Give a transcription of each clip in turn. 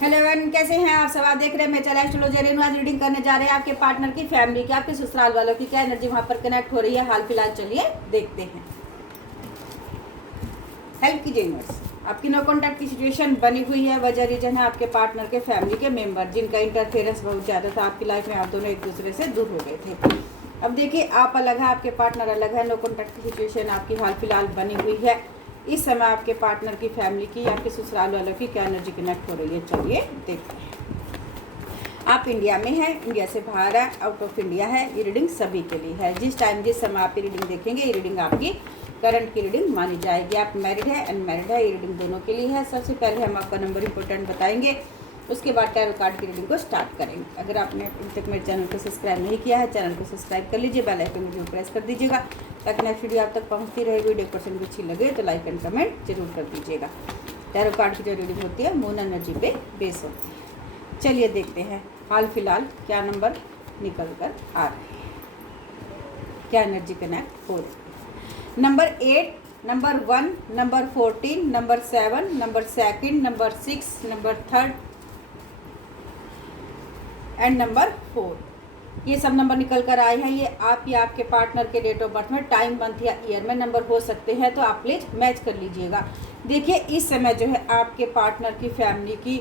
Hello everyone, कैसे हैं आप सब। आप देख रहे हैं मैं चला एस्ट्रोलॉजी रेनू। आज रीडिंग करने जा रहे हैं आपके पार्टनर की, फैमिली की, आपके ससुराल वालों की क्या एनर्जी वहां पर कनेक्ट हो रही है हाल फिलहाल। चलिए देखते हैं। हेल्प कीजिए यूनिवर्स। आपकी नो कॉन्टैक्ट की सिचुएशन बनी हुई है। वजह रीजन है आपके पार्टनर के फैमिली के मेंबर, जिनका इंटरफेरेंस बहुत ज़्यादा था आपकी लाइफ में। आप दोनों एक दूसरे से दूर हो गए थे। अब देखिए, आप अलग है, आपके पार्टनर अलग है। नो कॉन्टैक्ट की सिचुएशन आपकी हाल फिलहाल बनी हुई है। इस समय आपके पार्टनर की फैमिली की, आपके ससुराल वालों की क्या एनर्जी कनेक्ट हो रही है, चलिए देखते हैं। आप इंडिया में हैं, इंडिया से बाहर है, आउट ऑफ इंडिया है, ये रीडिंग सभी के लिए है। जिस समय आप ये रीडिंग देखेंगे, ये रीडिंग आपकी करंट की रीडिंग मानी जाएगी। आप मैरिड है, अनमैरिड है, ये रीडिंग दोनों के लिए है। सबसे पहले हम आपका नंबर इंपॉर्टेंट बताएंगे, उसके बाद टैरो कार्ड की रीडिंग को स्टार्ट करेंगे। अगर आपने अभी तक मेरे चैनल को सब्सक्राइब नहीं किया है, चैनल को सब्सक्राइब कर लीजिए, बेल आइकन को प्रेस कर दीजिएगा ताकि नेक्स्ट वीडियो आप तक पहुंचती रहे। वीडियो पर्सन अच्छी लगे तो लाइक एंड कमेंट जरूर कर दीजिएगा। टैरो कार्ड की जो रीडिंग होती है मून एनर्जी पे बेस होती है। चलिए देखते हैं हाल फिलहाल क्या नंबर निकल कर आ रहे हैं, क्या एनर्जी कनेक्ट हो रही है। Number 8, number 1, number 14, number 7, number 2, number 6, number 3 and number 4, ये सब नंबर निकल कर आए हैं। ये आप या आपके पार्टनर के डेट ऑफ बर्थ में, टाइम, मंथ या ईयर में नंबर हो सकते हैं, तो आप प्लीज मैच कर लीजिएगा। देखिए, इस समय जो है आपके पार्टनर की फैमिली की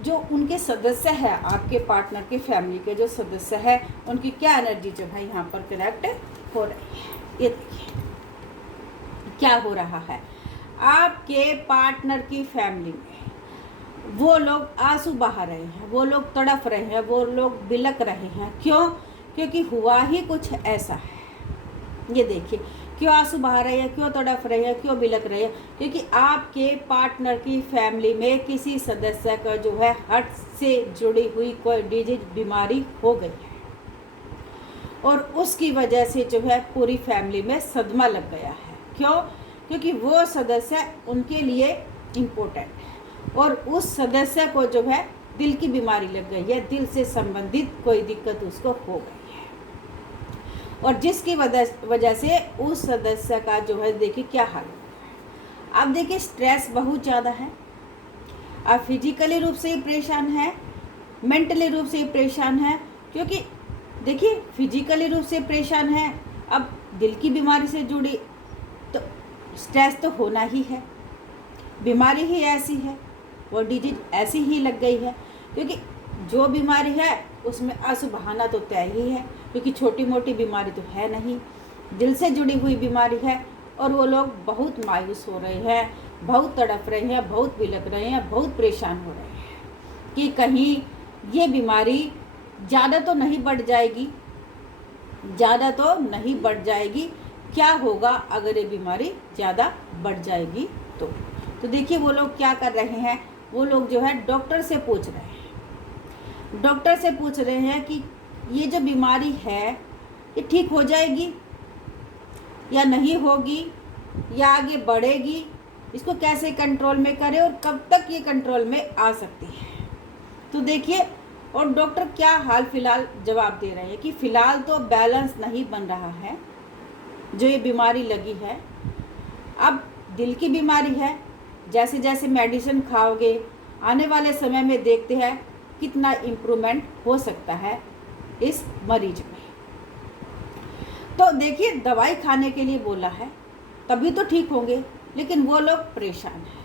जो उनके सदस्य है, आपके पार्टनर की फैमिली के जो सदस्य है, उनकी क्या एनर्जी जो है यहाँ पर कनेक्ट हो रही है। ये देखिए क्या हो रहा है। आपके पार्टनर की फैमिली में वो लोग आंसू बहा रहे हैं, वो लोग तड़प रहे हैं, वो लोग बिलक रहे हैं। क्यों? क्योंकि हुआ ही कुछ ऐसा है। ये देखिए क्यों आंसू बहा रहे हैं, क्यों तड़प रहे हैं, क्यों बिलक रहे हैं। क्योंकि आपके पार्टनर की फैमिली में किसी सदस्य का जो है हार्ट से जुड़ी हुई कोई डिजीज, बीमारी हो गई है और उसकी वजह से जो है पूरी फैमिली में सदमा लग गया है। क्यों? क्योंकि वो सदस्य उनके लिए इम्पोर्टेंट है और उस सदस्य को जो है दिल की बीमारी लग गई है, दिल से संबंधित कोई दिक्कत उसको हो गई है और जिसकी वजह से उस सदस्य का जो है देखिए क्या हाल है। आप देखिए स्ट्रेस बहुत ज़्यादा है। आप फिजिकली रूप से ही परेशान है, मेंटली रूप से ही परेशान है। क्योंकि देखिए फिजिकली रूप से परेशान है, अब दिल की बीमारी से जुड़ी तो स्ट्रेस तो होना ही है। बीमारी ही ऐसी है, वो डिजीज ऐसी ही लग गई है। क्योंकि जो बीमारी है उसमें आंसू बहाना तो तय ही है, क्योंकि छोटी मोटी बीमारी तो है नहीं, दिल से जुड़ी हुई बीमारी है। और वो लोग बहुत मायूस हो रहे हैं, बहुत तड़प रहे हैं, बहुत बिलक रहे हैं, बहुत परेशान हो रहे हैं कि कहीं ये बीमारी ज़्यादा तो नहीं बढ़ जाएगी, ज़्यादा तो नहीं बढ़ जाएगी। क्या होगा अगर ये बीमारी ज़्यादा बढ़ जाएगी तो देखिए वो लोग क्या कर रहे हैं। वो लोग जो है डॉक्टर से पूछ रहे हैं, डॉक्टर से पूछ रहे हैं कि ये जो बीमारी है ये ठीक हो जाएगी या नहीं होगी, या आगे बढ़ेगी, इसको कैसे कंट्रोल में करें और कब तक ये कंट्रोल में आ सकती है। तो देखिए, और डॉक्टर क्या हाल फिलहाल जवाब दे रहे हैं कि फ़िलहाल तो बैलेंस नहीं बन रहा है जो ये बीमारी लगी है। अब दिल की बीमारी है, जैसे जैसे मेडिसिन खाओगे आने वाले समय में देखते हैं कितना इम्प्रूवमेंट हो सकता है इस मरीज में। तो देखिए दवाई खाने के लिए बोला है तभी तो ठीक होंगे, लेकिन वो लोग परेशान हैं।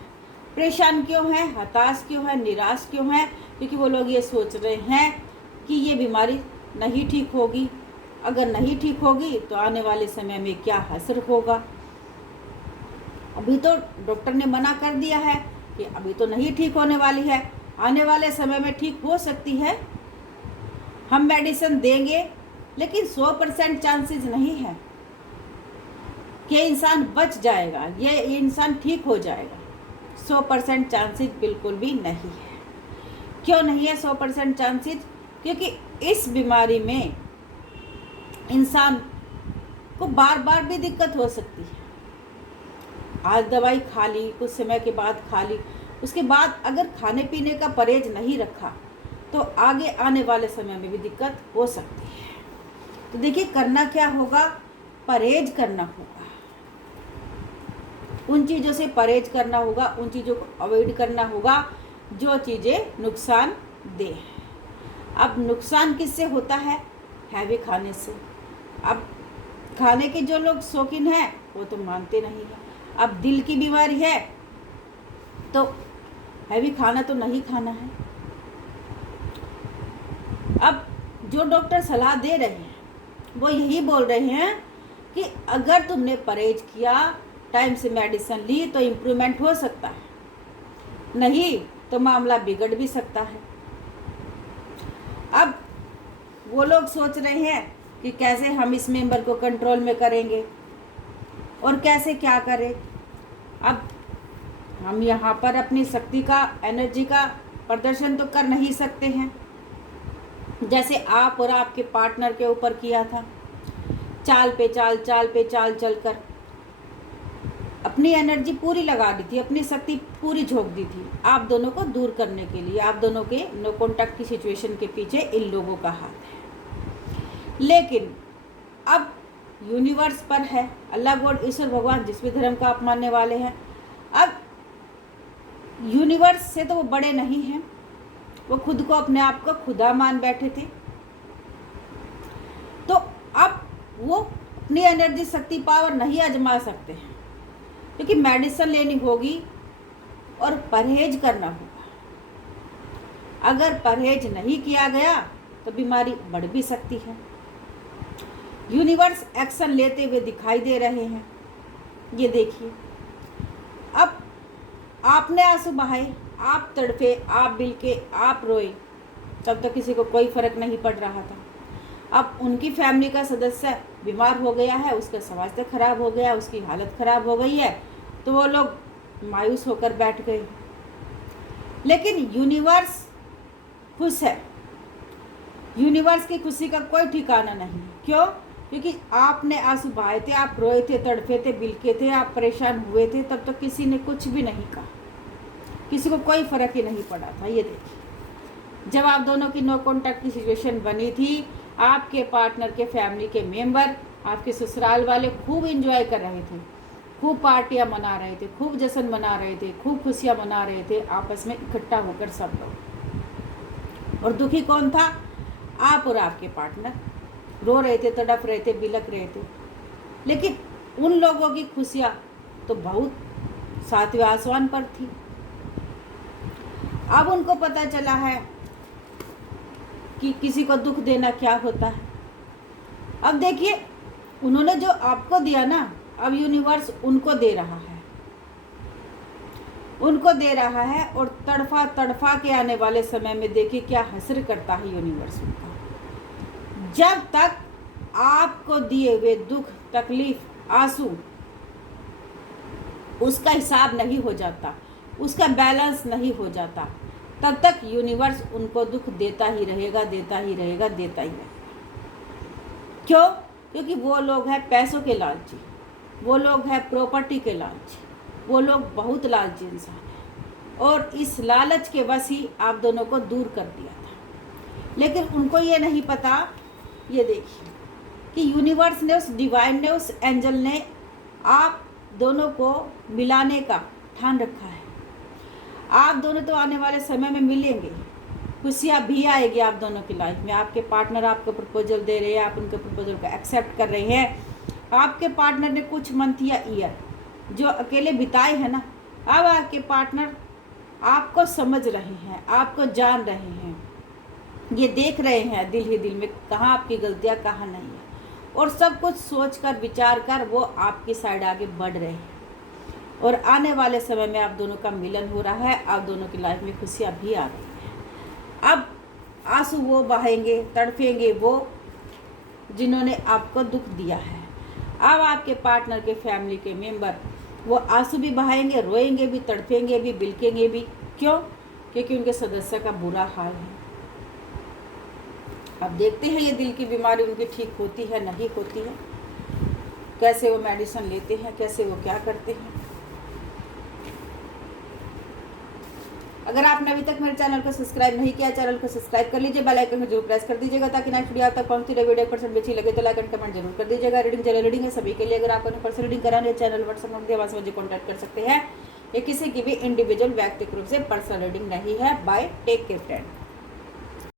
परेशान क्यों हैं, हताश क्यों हैं, निराश क्यों हैं? क्योंकि वो लोग ये सोच रहे हैं कि ये बीमारी नहीं ठीक होगी, अगर नहीं ठीक होगी तो आने वाले समय में क्या असर होगा। अभी तो डॉक्टर ने मना कर दिया है कि अभी तो नहीं ठीक होने वाली है, आने वाले समय में ठीक हो सकती है, हम मेडिसिन देंगे, लेकिन 100% चांसेस नहीं है कि इंसान बच जाएगा, ये इंसान ठीक हो जाएगा। 100% चांसेस बिल्कुल भी नहीं है। क्यों नहीं है 100% चांसेस? क्योंकि इस बीमारी में इंसान को बार बार भी दिक्कत हो सकती है। आज दवाई खा ली, कुछ समय के बाद खा ली, उसके बाद अगर खाने पीने का परहेज नहीं रखा तो आगे आने वाले समय में भी दिक्कत हो सकती है। तो देखिए करना क्या होगा, परहेज करना होगा, उन चीज़ों से परहेज करना होगा, उन चीज़ों को अवॉइड करना होगा जो चीज़ें नुकसान दे। अब नुकसान किससे होता है? हैवी खाने से। अब खाने के जो लोग शौकीन हैं वो तो मानते नहीं हैं। अब दिल की बीमारी है तो हैवी खाना तो नहीं खाना है। अब जो डॉक्टर सलाह दे रहे हैं वो यही बोल रहे हैं कि अगर तुमने परहेज किया, टाइम से मेडिसिन ली तो इम्प्रूवमेंट हो सकता है, नहीं तो मामला बिगड़ भी सकता है। अब वो लोग सोच रहे हैं कि कैसे हम इस मेंबर को कंट्रोल में करेंगे और कैसे क्या करें। अब हम यहाँ पर अपनी शक्ति का, एनर्जी का प्रदर्शन तो कर नहीं सकते हैं जैसे आप और आपके पार्टनर के ऊपर किया था। चाल पे चाल चलकर अपनी एनर्जी पूरी लगा दी थी, अपनी शक्ति पूरी झोंक दी थी आप दोनों को दूर करने के लिए। आप दोनों के नो कॉन्टैक्ट की सिचुएशन के पीछे इन लोगों का हाथ है। लेकिन अब यूनिवर्स पर है, अल्लाह गॉड ईश्वर भगवान जिस भी धर्म का आप मानने वाले हैं, अब यूनिवर्स से तो वो बड़े नहीं हैं, वो खुद को अपने आप को खुदा मान बैठे थे। तो अब वो अपनी एनर्जी, शक्ति, पावर नहीं आजमा सकते हैं क्योंकि मेडिसिन लेनी होगी और परहेज करना होगा। अगर परहेज नहीं किया गया तो बीमारी बढ़ भी सकती है। यूनिवर्स एक्शन लेते हुए दिखाई दे रहे हैं। ये देखिए, अब आपने आंसू बहाए, आप तड़पे, आप बिलके, आप रोए, तब तक किसी को कोई फर्क नहीं पड़ रहा था। अब उनकी फैमिली का सदस्य बीमार हो गया है, उसका स्वास्थ्य खराब हो गया, उसकी हालत खराब हो गई है, तो वो लोग मायूस होकर बैठ गए। लेकिन यूनिवर्स खुश है। यूनिवर्स की खुशी का कोई ठिकाना नहीं। क्यों? क्योंकि आपने आंसू बहाए थे, आप रोए थे, तड़पे थे, बिलके थे, आप परेशान हुए थे, तब तक किसी ने कुछ भी नहीं कहा, किसी को कोई फर्क ही नहीं पड़ा था। ये देखिए, जब आप दोनों की नो कॉन्टैक्ट की सिचुएशन बनी थी, आपके पार्टनर के फैमिली के मेंबर, आपके ससुराल वाले खूब एंजॉय कर रहे थे, खूब पार्टियां मना रहे थे, खूब जश्न मना रहे थे, खूब खुशियां मना रहे थे आपस में इकट्ठा होकर सब लोग। और दुखी कौन था? आप और आपके पार्टनर रो रहे थे, तड़प रहे थे, बिलक रहे थे। लेकिन उन लोगों की खुशियां तो बहुत सातवें आसमान पर थी। अब उनको पता चला है कि किसी को दुख देना क्या होता है। अब देखिए, उन्होंने जो आपको दिया ना, अब यूनिवर्स उनको दे रहा है, उनको दे रहा है। और तड़फा तड़फा के आने वाले समय में देखिए क्या हसर करता है यूनिवर्स उनका। जब तक आपको दिए हुए दुख, तकलीफ, आंसू उसका हिसाब नहीं हो जाता, उसका बैलेंस नहीं हो जाता, तब तक यूनिवर्स उनको दुख देता ही रहेगा, देता ही रहेगा, देता ही रहेगा। क्यों? क्योंकि वो लोग हैं पैसों के लालची, वो लोग हैं प्रॉपर्टी के लालची, वो लोग बहुत लालची इंसान हैं। और इस लालच के वश ही आप दोनों को दूर कर दिया था। लेकिन उनको ये नहीं पता, ये देखिए कि यूनिवर्स ने, उस डिवाइन ने, उस एंजल ने आप दोनों को मिलाने का ठान रखा है। आप दोनों तो आने वाले समय में मिलेंगे, खुशियाँ भी आएगी आप दोनों की लाइफ में। आपके पार्टनर आपको प्रपोजल दे रहे हैं, आप उनके प्रपोजल को एक्सेप्ट कर रहे हैं। आपके पार्टनर ने कुछ मंथ या ईयर जो अकेले बिताए हैं ना, अब आपके पार्टनर आपको समझ रहे हैं, आपको जान रहे हैं, ये देख रहे हैं दिल ही दिल में कहाँ आपकी गलतियाँ कहाँ नहीं है। और सब कुछ सोच कर, विचार कर वो आपकी साइड आगे बढ़ रहे हैं। और आने वाले समय में आप दोनों का मिलन हो रहा है, आप दोनों की लाइफ में खुशियाँ भी आ रही हैं। अब आंसू वो बहाएंगे, तड़पेंगे वो जिन्होंने आपको दुख दिया है। अब आपके पार्टनर के फैमिली के मेंबर वो आंसू भी बहाएंगे, रोएंगे भी, तड़पेंगे भी, बिलकेंगे भी। क्यों? क्योंकि उनके सदस्य का बुरा हाल है। अब देखते हैं ये दिल की बीमारी उनकी ठीक होती है, नहीं होती है, कैसे वो मेडिसिन लेते हैं, कैसे वो क्या करते हैं। अगर आपने अभी तक मेरे चैनल को सब्सक्राइब नहीं किया, चैनल को सब्सक्राइब कर लीजिए, बेल आइकन को जरूर प्रेस कर दीजिएगा ताकि नेक्स्ट वीडियो आप तक पहुंचती रहे। वीडियो परसेंट अच्छी लगे तो लाइक एंड कमेंट जरूर कर दीजिएगा। रीडिंग जनरल रीडिंग है सभी के लिए। अगर आपको पर्सनल रीडिंग करानी है, चैनल व्हाट्सएप नंबर दिया, वहाँ से मुझे कॉन्टैक्ट कर सकते हैं। ये किसी की भी इंडिविजुअल व्यक्तिगत रूप से पर्सनल रीडिंग नहीं है। Bye, take care friend.